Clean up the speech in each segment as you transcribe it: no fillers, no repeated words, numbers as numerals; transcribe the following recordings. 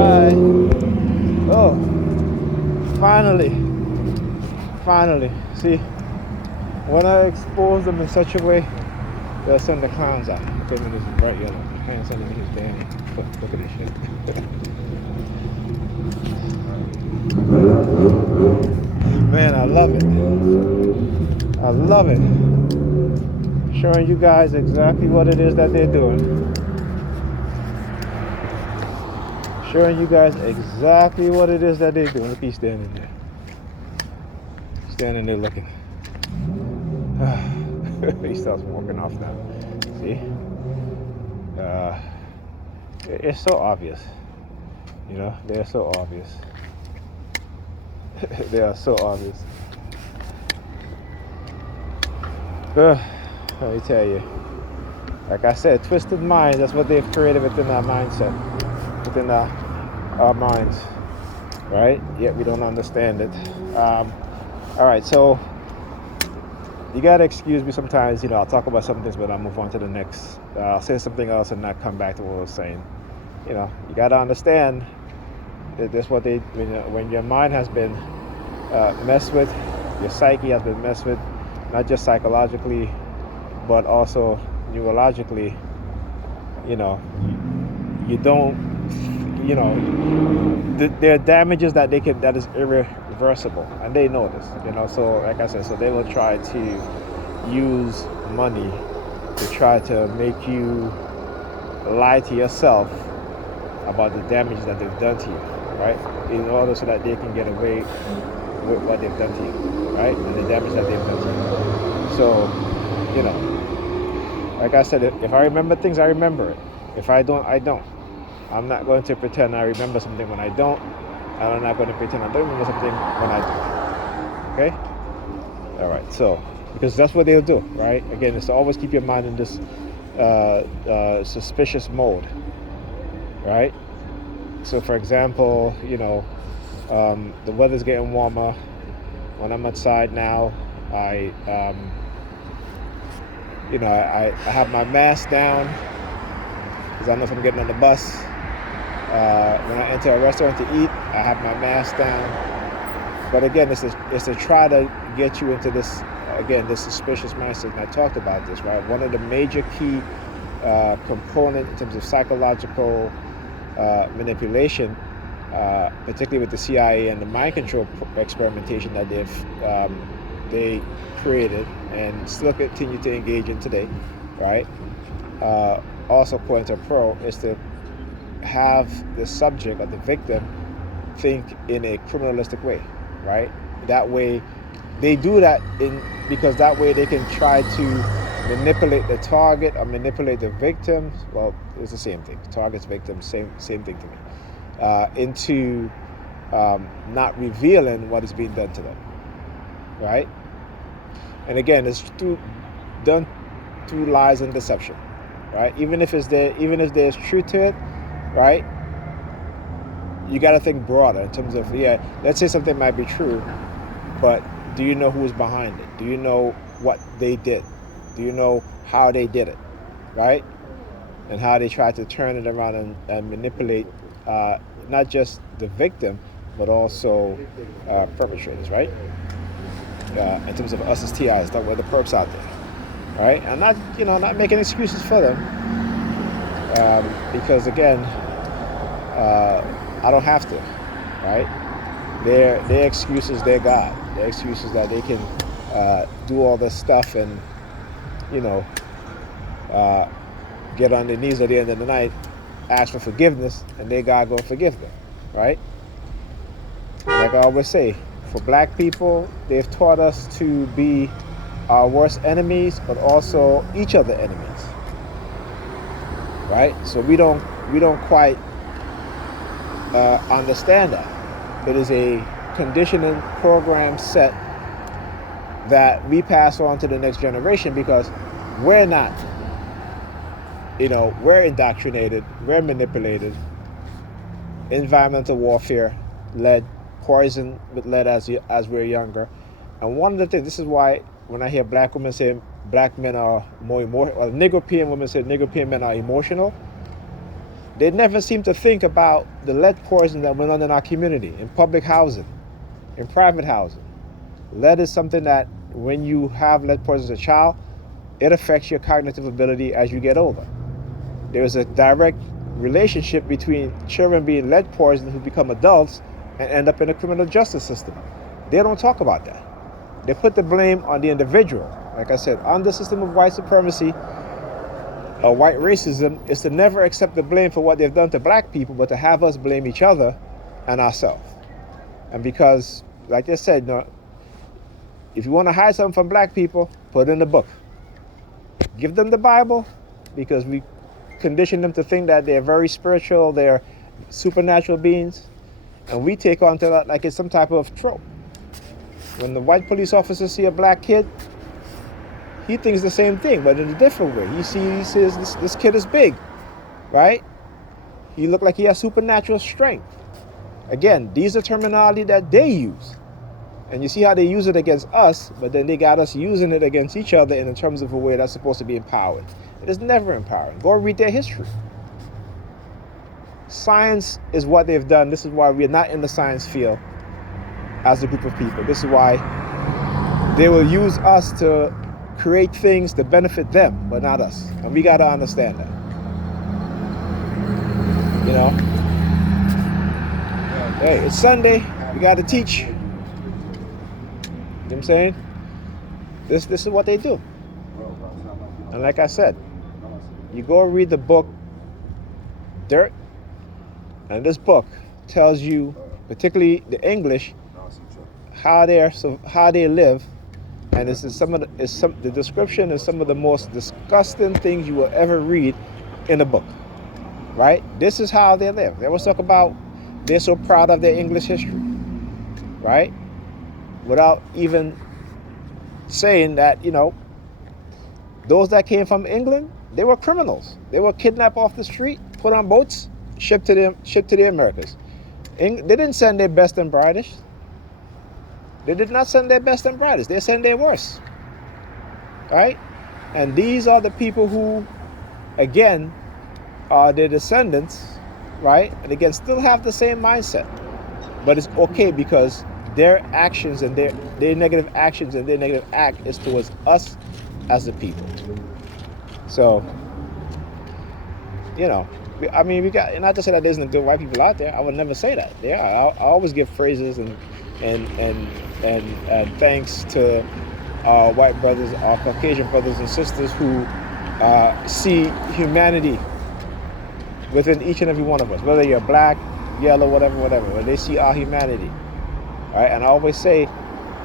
right. Oh, finally. Finally. See, when I expose them in such a way, they'll send the clowns out. Look at me, this is bright yellow. I can't send him his damn foot. Look at this shit. Man, I love it. I love it. Showing you guys exactly what it is that they're doing. Showing you guys exactly what it is that they're doing. Look, he's standing there. Standing there looking. He starts walking off now. See? It's so obvious. You know, they're so obvious. They are so obvious. Let me tell you. Like I said, twisted minds, that's what they've created within our mindset, within our minds, right? Yet we don't understand it. All right, so you gotta excuse me sometimes. I'll talk about some things, but I'll move on to the next. I'll say something else and not come back to what I was saying. You gotta understand that that's what when your mind has been messed with, your psyche has been messed with, not just psychologically, but also neurologically. You don't. There are damages that that is irreversible, and they know this. So like I said, so they will try to use money to try to make you lie to yourself about the damages that they've done to you, right? In order so that they can get away with what they've done to you, right? And the damage that they've done to you. So, like I said, if I remember things, I remember it. If I don't, I don't. I'm not going to pretend I remember something when I don't, and I'm not going to pretend I don't remember something when I do. Okay? All right. So, because that's what they'll do, right? Again, it's to always keep your mind in this suspicious mode, right? So, for example, the weather's getting warmer. When I'm outside now, I have my mask down because I know if I'm getting on the bus. When I enter a restaurant to eat, I have my mask down. But again, it's to try to get you into this suspicious mindset. And I talked about this, right? One of the major key component in terms of psychological manipulation, particularly with the CIA and the mind control experimentation that they created and still continue to engage in today, right? Also, according to Pro, is to have the subject or the victim think in a criminalistic way, right? That way, they do that because that way they can try to manipulate the target or manipulate the victim. Well, it's the same thing. Target's victim, same thing to me. Into not revealing what is being done to them, right? And again, it's done through lies and deception, right? Even if there's truth to it, right? You got to think broader in terms of, let's say something might be true, but do you know who's behind it? Do you know what they did? Do you know how they did it, right? And how they tried to turn it around and manipulate not just the victim, but also perpetrators, right? In terms of us as TIs, talk about the perps out there, right? And not making excuses for them, because again, I don't have to, right? Their excuses, their God. Their excuses that they can do all this stuff and get on their knees at the end of the night, ask for forgiveness, and their God go forgive them, right? And like I always say, for black people, they've taught us to be our worst enemies, but also each other enemies, right? So we don't quite understand that. It is a conditioning program set that we pass on to the next generation because we're not, we're indoctrinated, we're manipulated, environmental warfare led, poison with lead as we're younger. And one of the things, this is why when I hear black women say black men are more emotional, or Negropean women say Negropean men are emotional, They never seem to think about the lead poison that went on in our community, in public housing, in private housing. Lead is something that when you have lead poison as a child, it affects your cognitive ability as you get older. There is a direct relationship between children being lead poisoned who become adults and end up in the criminal justice system. They don't talk about that. They put the blame on the individual. Like I said, on the system of white supremacy or white racism is to never accept the blame for what they've done to black people, but to have us blame each other and ourselves. And because, like I said, if you want to hide something from black people, put it in the book. Give them the Bible, because we condition them to think that they're very spiritual, they're supernatural beings, and we take on to that like it's some type of trope. When the white police officers see a black kid, he thinks the same thing, but in a different way. He says this kid is big, right? He looked like he has supernatural strength. Again, these are terminology that they use. And you see how they use it against us, but then they got us using it against each other in terms of a way that's supposed to be empowered. It is never empowering. Go read their history. Science is what they've done. This is why we're not in the science field as a group of people. This is why they will use us to create things to benefit them, but not us. And we got to understand that. You know? Hey, it's Sunday. We got to teach. You know what I'm saying? This is what they do. And like I said, you go read the book Dirt, and this book tells you, particularly the English, how they live, and the description is some of the most disgusting things you will ever read in a book. Right? This is how they live. They always talk about they're so proud of their English history. Right? Without even saying that, those that came from England, they were criminals. They were kidnapped off the street, put on boats, shipped to the Americas. They didn't send their best and brightest. They did not send their best and brightest. They sent their worst. Right? And these are the people who, again, are their descendants, right? And again, still have the same mindset. But it's okay because their actions and their negative actions and their negative act is towards us as a people. So, we got, not to say that there isn't good white people out there. I would never say that. There are. I always give praises and thanks to our white brothers, our Caucasian brothers and sisters who see humanity within each and every one of us, whether you're black, yellow, whatever, when they see our humanity. Right? And I always say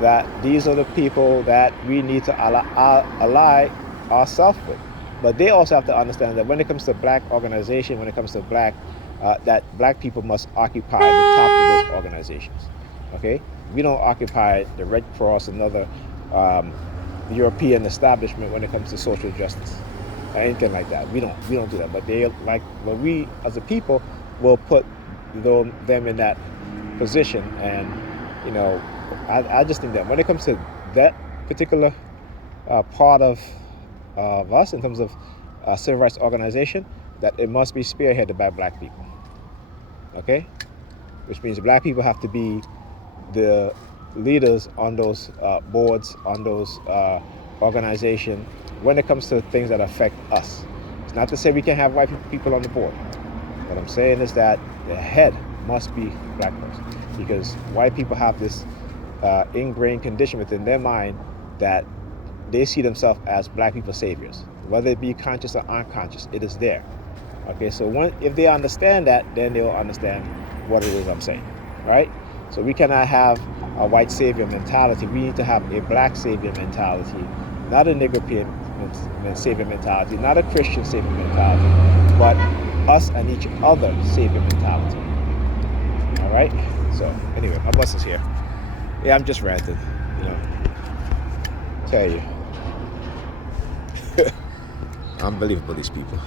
that these are the people that we need to ally ourselves with. But they also have to understand that when it comes to black organization, when it comes to that black people must occupy the top of those organizations. Okay? We don't occupy the Red Cross and other European establishment when it comes to social justice or anything like that. We don't do that. But we as a people will put them in that position. And I just think that when it comes to that particular part of us in terms of civil rights organization, that it must be spearheaded by black people. Okay? Which means black people have to be the leaders on those boards, on those organizations when it comes to things that affect us. It's not to say we can't have white people on the board. What I'm saying is that the head must be black person, because white people have this ingrained condition within their mind that they see themselves as black people saviors, whether it be conscious or unconscious. It is there. Okay, so if they understand that, then they'll understand what it is I'm saying, right? So we cannot have a white savior mentality. We need to have a black savior mentality, not a Negro savior mentality, not a Christian savior mentality, but us and each other savior mentality. All right? So anyway, my bus is here. Yeah, I'm just ranting, Tell you. Unbelievable, these people.